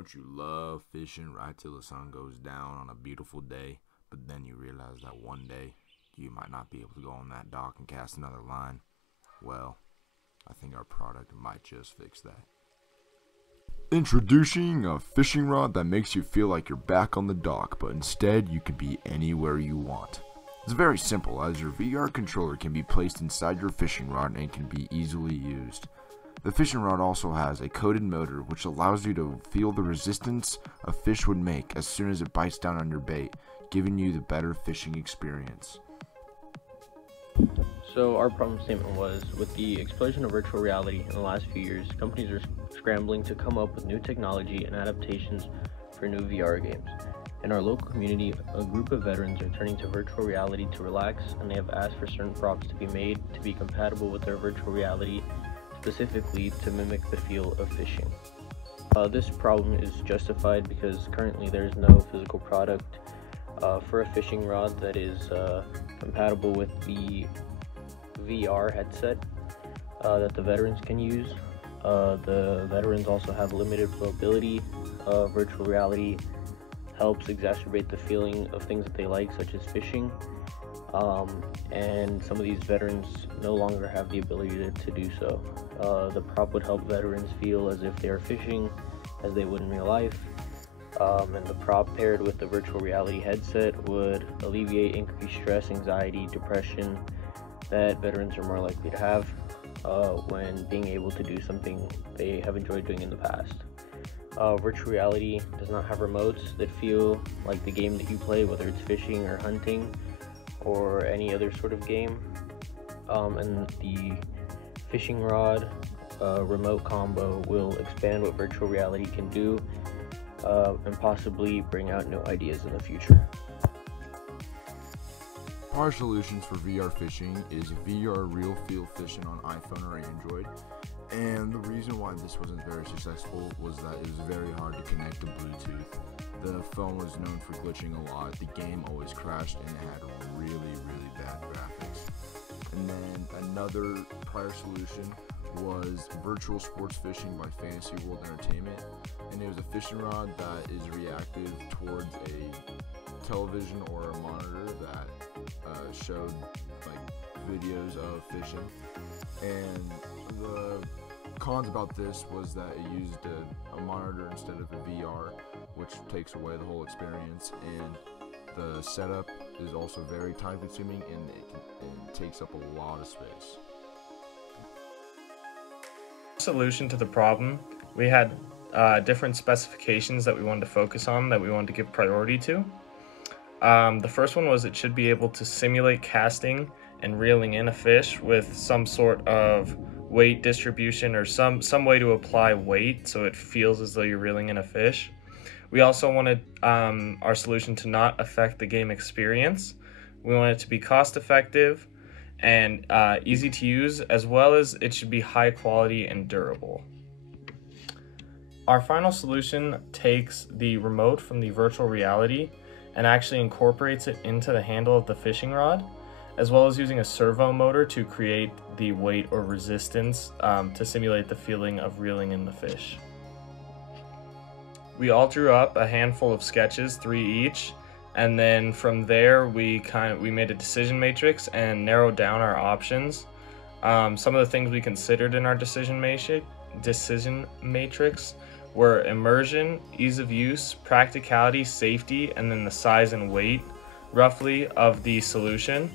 Don't you love fishing right till the sun goes down on a beautiful day, but then you realize that one day you might not be able to go on that dock and cast another line? Well, I think our product might just fix that. Introducing a fishing rod that makes you feel like you're back on the dock, but instead you can be anywhere you want. It's very simple, as your VR controller can be placed inside your fishing rod and can be easily used. The fishing rod also has a coated motor which allows you to feel the resistance a fish would make as soon as it bites down on your bait, giving you the better fishing experience. So our problem statement was, with the explosion of virtual reality in the last few years, companies are scrambling to come up with new technology and adaptations for new VR games. In our local community, a group of veterans are turning to virtual reality to relax, and they have asked for certain props to be made to be compatible with their virtual reality, specifically to mimic the feel of fishing. This problem is justified because currently there is no physical product for a fishing rod that is compatible with the VR headset that the veterans can use. The veterans also have limited mobility. Virtual reality helps exacerbate the feeling of things that they like, such as fishing. And some of these veterans no longer have the ability to do so. The prop would help veterans feel as if they are fishing as they would in real life. And the prop paired with the virtual reality headset would alleviate increased stress, anxiety, depression that veterans are more likely to have when being able to do something they have enjoyed doing in the past. Virtual reality does not have remotes that feel like the game that you play, whether it's fishing or hunting or any other sort of game. And the fishing rod remote combo will expand what virtual reality can do and possibly bring out new ideas in the future. Our solutions for VR fishing is VR Real Feel Fishing on iPhone or Android. And the reason why this wasn't very successful was that it was very hard to connect to Bluetooth. The phone was known for glitching a lot, the game always crashed, and it had really bad graphics. And then another prior solution was Virtual Sports Fishing by Fantasy World Entertainment, and it was a fishing rod that is reactive towards a television or a monitor that showed like videos of fishing. And the cons about this was that it used a monitor instead of a VR, which takes away the whole experience, and the setup is also very time consuming and it takes up a lot of space. Solution to the problem, we had different specifications that we wanted to focus on, that we wanted to give priority to. The first one was it should be able to simulate casting and reeling in a fish with some sort of weight distribution or some way to apply weight so it feels as though you're reeling in a fish. We also wanted our solution to not affect the game experience. We want it to be cost effective and easy to use, as well as it should be high quality and durable. Our final solution takes the remote from the virtual reality and actually incorporates it into the handle of the fishing rod, as well as using a servo motor to create the weight or resistance to simulate the feeling of reeling in the fish. We all drew up a handful of sketches, 3 each, and then from there we made a decision matrix and narrowed down our options. Some of the things we considered in our decision matrix were immersion, ease of use, practicality, safety, and then the size and weight, roughly, of the solution.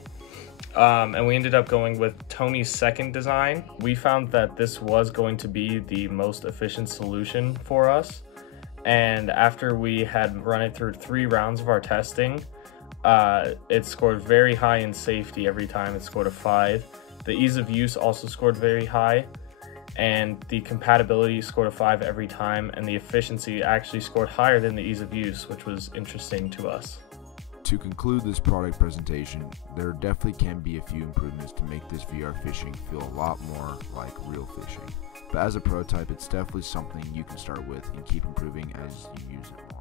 And we ended up going with Tony's second design. We found that this was going to be the most efficient solution for us. And after we had run it through 3 rounds of our testing, it scored very high in safety every time. It scored a 5. The ease of use also scored very high, and the compatibility scored a 5 every time, and the efficiency actually scored higher than the ease of use, which was interesting to us. To conclude this product presentation, there definitely can be a few improvements to make this VR fishing feel a lot more like real fishing. But as a prototype, it's definitely something you can start with and keep improving as you use it more.